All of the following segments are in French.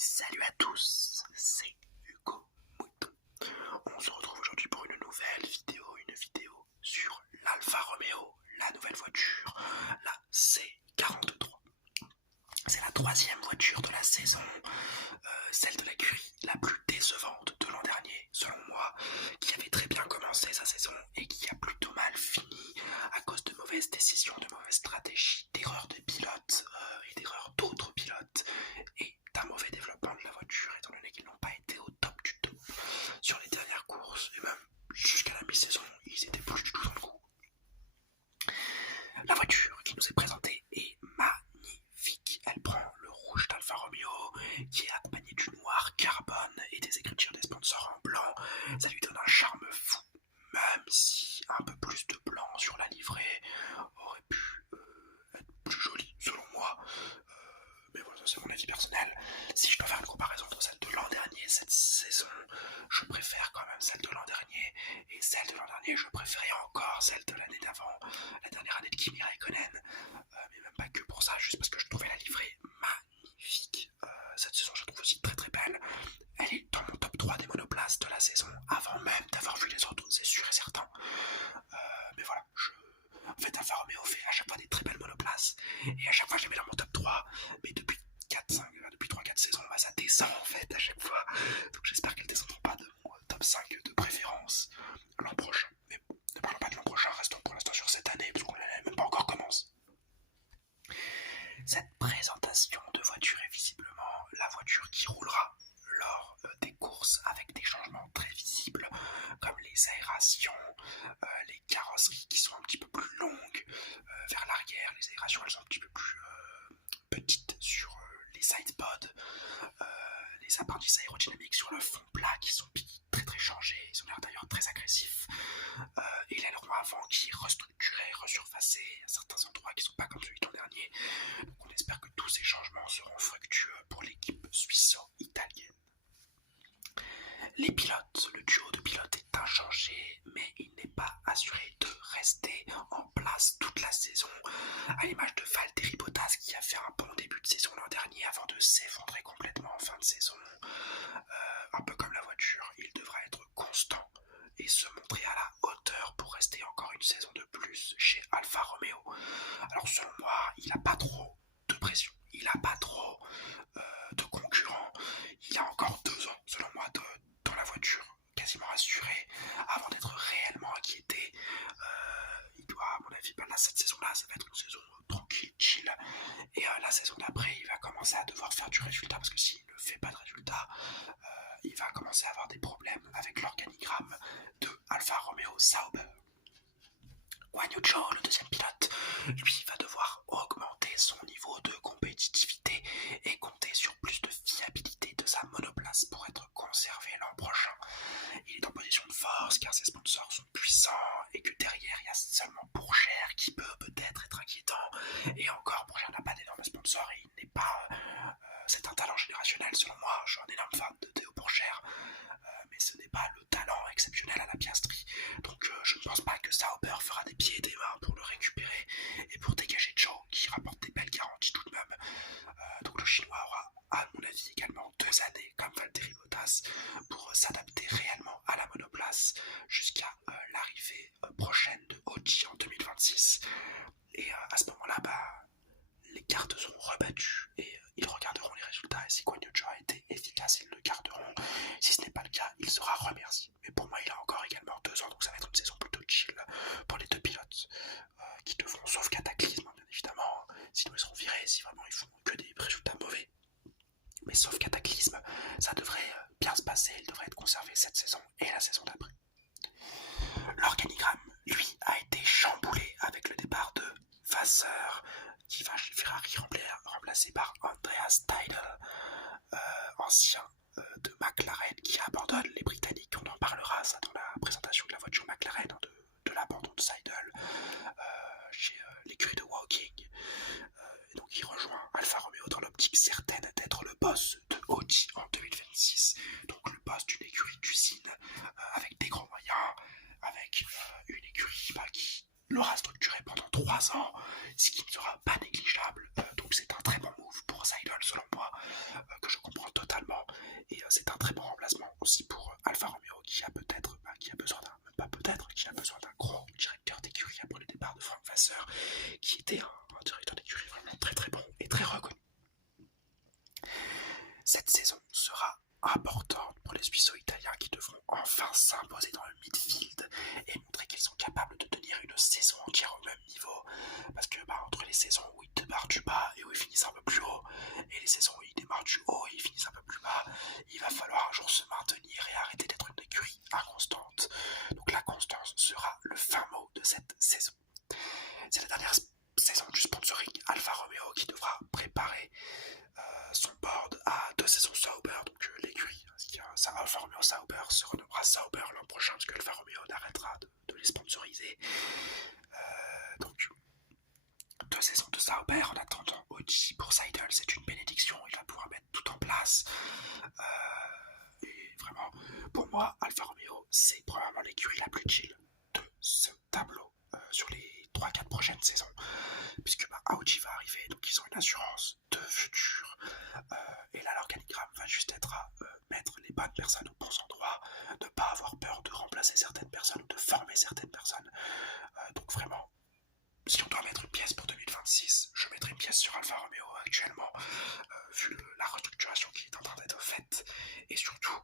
Salut à tous, c'est Hugo Mouton. On se retrouve aujourd'hui pour une nouvelle vidéo, sur l'Alfa Romeo, la nouvelle voiture, la C43. C'est la troisième voiture de la saison, celle de l'écurie la plus décevante de l'an dernier, selon moi, qui avait très bien commencé sa saison et qui a plutôt mal fini à cause de mauvaises décisions, de mauvaises stratégies, d'erreurs de pilotes et d'erreurs d'autres pilotes et d'un mauvais développement de la voiture, étant donné qu'ils n'ont pas été au top du top sur les dernières courses et même jusqu'à la mi-saison, ils étaient plus du tout dans le coup. La voiture qui nous est présentée est magnifique. Elle prend le rouge d'Alfa Romeo qui est accompagné du noir carbone et des écritures des sponsors en blanc. Ça lui donne un charme fou, même si un peu plus de blanc sur la livrée aurait pu être plus joli selon moi. Mais voilà, ça c'est mon avis personnel. Si je dois faire une comparaison entre celle de l'an dernier et cette saison, je préfère quand même celle de l'an dernier. Et celle de l'an dernier, je préférais encore celle de l'année d'avant, la dernière année de Kimi Raikkonen. Mais même pas que pour ça, juste parce que je trouvais la livrée magnifique. Cette saison, je la trouve aussi très très belle. Elle est dans mon top 3 des monoplaces de la saison, avant même d'avoir vu les autres, c'est sûr et certain. Mais voilà, en fait, Alfa Romeo fait à chaque fois des très belles monoplaces, et à chaque fois je les mets dans mon top 3, mais depuis 3-4 saisons, ça descend en fait à chaque fois. Donc j'espère qu'elles ne descendront pas de mon top 5 de préférence l'an prochain. Mais bon, ne parlons pas de l'an prochain, restons pour l'instant sur cette année, parce qu'on n'a même pas encore commencé. Cette présentation de voiture est visiblement la voiture qui roulera lors des courses avec des changements très visibles comme les aérations, les carrosseries qui sont un petit peu plus longues vers l'arrière, les aérations elles sont un petit peu plus petites sur les sidepods, les appendices aérodynamiques sur le fond plat qui sont très très changés, ils ont l'air d'ailleurs très agressifs, et l'aileron avant qui est restructuré, resurfacé à certains endroits qui ne sont pas comme celui de l'an dernier. Donc on espère que tous ces changements seront fructueux pour l'équipe suisse-italienne. Les pilotes, le duo de pilotes est inchangé, mais il n'est pas assuré de rester en place toute la saison, à l'image de Valtteri Bottas qui a fait un bon début de saison l'an dernier avant de s'effondrer complètement en fin de saison. Un peu comme la voiture, il devra être constant et se montrer à la hauteur pour rester encore une saison de plus chez Alfa Romeo. Alors selon moi, il n'a pas trop de pression, il n'a pas trop de concurrents, il y a encore 2 ans selon moi dans la voiture, quasiment assurée, avant d'être réellement inquiété. Il doit, à mon avis, cette saison-là, ça va être une saison tranquille, chill, et la saison d'après, il va commencer à devoir faire du résultat, parce que s'il ne fait pas de résultat, il va commencer à avoir des problèmes avec l'organigramme de Alfa Romeo Sauber. Guan Yu Zhou, le deuxième pilote, lui va devoir augmenter son niveau de compétitivité et compter sur plus de fiabilité de sa monoplace pour être conservé l'an prochain. Il est en position de force car ses sponsors sont puissants et que derrière il y a seulement Pourchère qui peut peut-être être inquiétant, et encore Pourchère n'a pas d'énormes sponsors et il n'est pas... c'est un talent générationnel selon moi, je suis un énorme fan de Théo Pourchère, mais ce n'est pas le talent exceptionnel à la Piastri. Donc je ne pense pas que Sauber fera des pieds et des mains pour le récupérer et pour dégager Zhou qui rapporte des belles garanties tout de même. Donc le chinois aura à mon avis également 2 années comme Valtteri Bottas pour s'adapter réellement à la monoplace jusqu'à l'arrivée prochaine de Audi en 2026. Et à ce moment-là, les cartes seront rebattues et ils regarderont les résultats, et si Guan Yu Zhou a été efficace, ils le garderont. Si ce n'est pas le cas, il sera remercié. Mais pour moi, il a encore également 2 ans, donc ça va être une saison plutôt chill pour les 2 pilotes qui devront, sauf Cataclysme, bien évidemment, sinon ils seront virés si vraiment ils font que des résultats mauvais. Mais sauf Cataclysme, ça devrait bien se passer, il devrait être conservé cette saison et la saison d'après. L'organigramme, lui, a été chamboulé avec le départ de Vasseur, qui va chez Ferrari remplacé par Andreas Seidl, ancien de McLaren, qui abandonne les Britanniques. On en parlera ça dans la présentation de la voiture McLaren, de l'abandon de Seidl chez l'écurie de Woking. Et donc il rejoint Alfa Romeo dans l'optique certaine d'être le boss de Audi en 2026. Donc le boss d'une écurie d'usine avec des gros moyens, avec une écurie qui l'aura structuré pendant 3 ans, ce qui ne sera pas négligeable. Donc c'est un très bon move pour Seidl selon moi, que je comprends totalement. c'est un très bon remplacement aussi pour Alfa Romeo qui a peut-être, qui a besoin d'un, même pas peut-être, qui a besoin d'un gros directeur d'écurie après le départ de Frank Vasseur, qui était un directeur d'écurie vraiment très très bon et très reconnu. Cette saison sera importante pour les Suisso-Italiens qui devront enfin s'imposer dans le midfield et montrer qu'ils sont capables de tenir une saison entière au même niveau. Parce que entre les saisons où ils démarrent du bas et où ils finissent un peu plus haut, et les saisons où ils démarrent du haut et ils finissent un peu plus bas, il va falloir un jour se maintenir et arrêter d'être une écurie inconstante. Donc la constance sera le fin mot de cette saison. C'est la dernière saison du sponsoring Alfa Romeo qui devra préparer son board à 2 saisons Sauber, donc l'écurie, Alfa Romeo Sauber se renommera Sauber l'an prochain parce que Alfa Romeo n'arrêtera de les sponsoriser. Donc 2 saisons de Sauber en attendant Audi pour Seidel, c'est une bénédiction, il va pouvoir mettre tout en place. Et vraiment, pour moi, Alfa Romeo, c'est probablement l'écurie la plus chill de ce tableau sur les 3-4 prochaines saisons, puisque Audi va arriver, donc ils ont une assurance de futur, et là l'organigramme va juste être à mettre les bonnes personnes aux bons endroits, ne pas avoir peur de remplacer certaines personnes ou de former certaines personnes, donc vraiment, si on doit mettre une pièce pour 2026, je mettrai une pièce sur Alfa Romeo actuellement, vu la restructuration qui est en train d'être faite, et surtout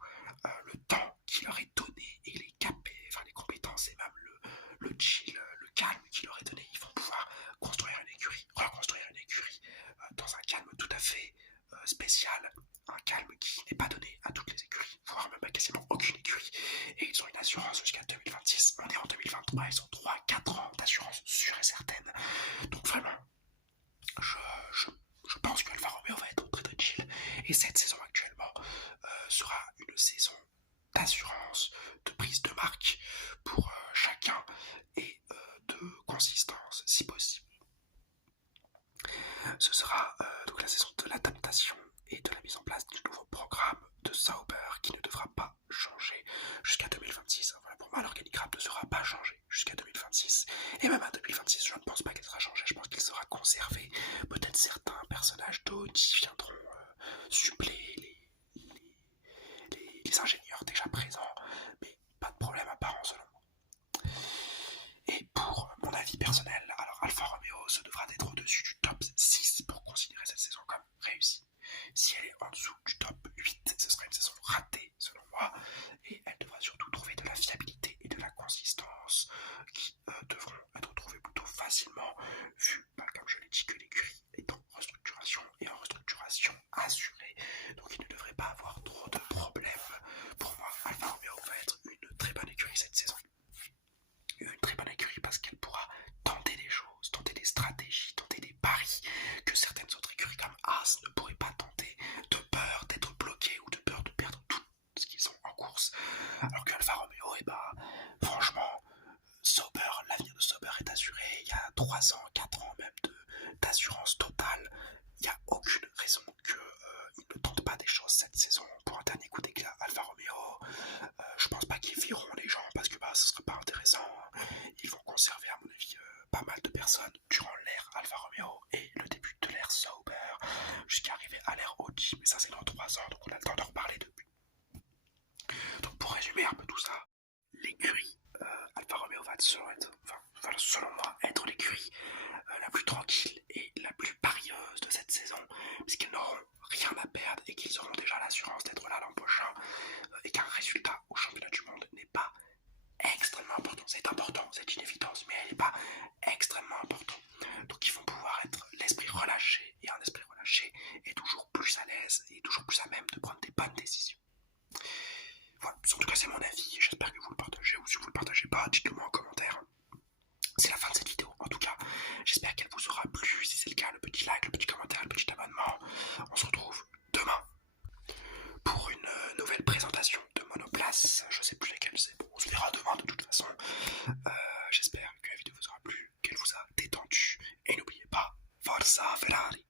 le temps qui leur est donné, et les les compétences, et même le chill, le calme qui leur est donné. Ils vont pouvoir construire une écurie, reconstruire une écurie dans un calme tout à fait spécial, un calme qui n'est pas donné à toutes les écuries, voire même à quasiment aucune écurie, et ils ont une assurance jusqu'à 2026, on est en 2023, ils ont 3-4 ans d'assurance sûre et certaine, donc vraiment, je pense que Alfa Romeo va être très très chill, et cette saison actuellement sera une saison d'assurance, de prise de marque pour chacun, et de consistance si possible. Ce sera donc la saison de l'adaptation et de la mise en place du nouveau programme de Sauber qui ne devra pas changer jusqu'à 2026. Voilà, pour moi, l'organigramme ne sera pas changé jusqu'à 2026. Et même à 2026, je ne pense pas qu'il sera changé. Je pense qu'il sera conservé. Peut-être certains personnages d'Audi viendront suppléer les ingénieurs déjà présents, mais pas de problème apparent selon moi. Et pour mon avis personnel, alors Alfa Romeo se devra d'être au-dessus du top 6 pour considérer cette saison comme réussie. Si elle est en dessous du top 8, ce serait une saison ratée selon moi, et elle devra surtout trouver de la fiabilité et de la consistance qui devront être trouvées plutôt facilement, vu, comme je l'ai dit, que l'écurie est en restructuration et en restructuration assurée, donc il ne devrait pas avoir trop de problèmes. Pour moi, Alfa Romeo va être une très bonne écurie cette saison. Une très bonne écurie parce qu'elle pourra tenter des choses, tenter des stratégies, tenter des paris que certaines autres écuries comme As ne pourraient pas tenter, de peur d'être bloquées ou de peur de perdre tout ce qu'ils ont en course. Alors que Alfa Romeo, franchement, Sauber, l'avenir de Sauber est assuré. Il y a 3 ans, 4 ans même d'assurance totale. Il n'y a aucune raison qu'ils ne tentent pas des choses cette saison. Pour un dernier coup d'éclat, Alfa Romeo, je pense pas qu'ils vireront les gens parce que ce serait pas intéressant. Ils vont conserver à mon avis pas mal de personnes durant l'ère Alfa Romeo et le début de l'ère Sauber jusqu'à arriver à l'ère Audi, mais ça c'est dans 3 ans, donc on a le temps d'en reparler depuis. Donc pour résumer un peu tout ça, l'écurie Alfa Romeo va selon moi être l'écurie la plus tranquille et la plus parieuse de cette saison, puisqu'ils n'auront rien à perdre et qu'ils auront déjà l'assurance d'être là l'an prochain, et qu'un résultat au championnat du monde n'est pas extrêmement important. C'est important, c'est une évidence, mais elle n'est pas extrêmement importante. Donc ils vont pouvoir être l'esprit relâché, et un esprit relâché est toujours plus à l'aise et toujours plus à même de prendre des bonnes décisions. Voilà, en tout cas c'est mon avis, j'espère que vous le partagez, ou si vous le partagez pas, dites-le moi en commentaire. C'est la fin de cette vidéo, en tout cas, j'espère qu'elle vous aura plu. Si c'est le cas, le petit like, le petit commentaire, le petit abonnement. On se retrouve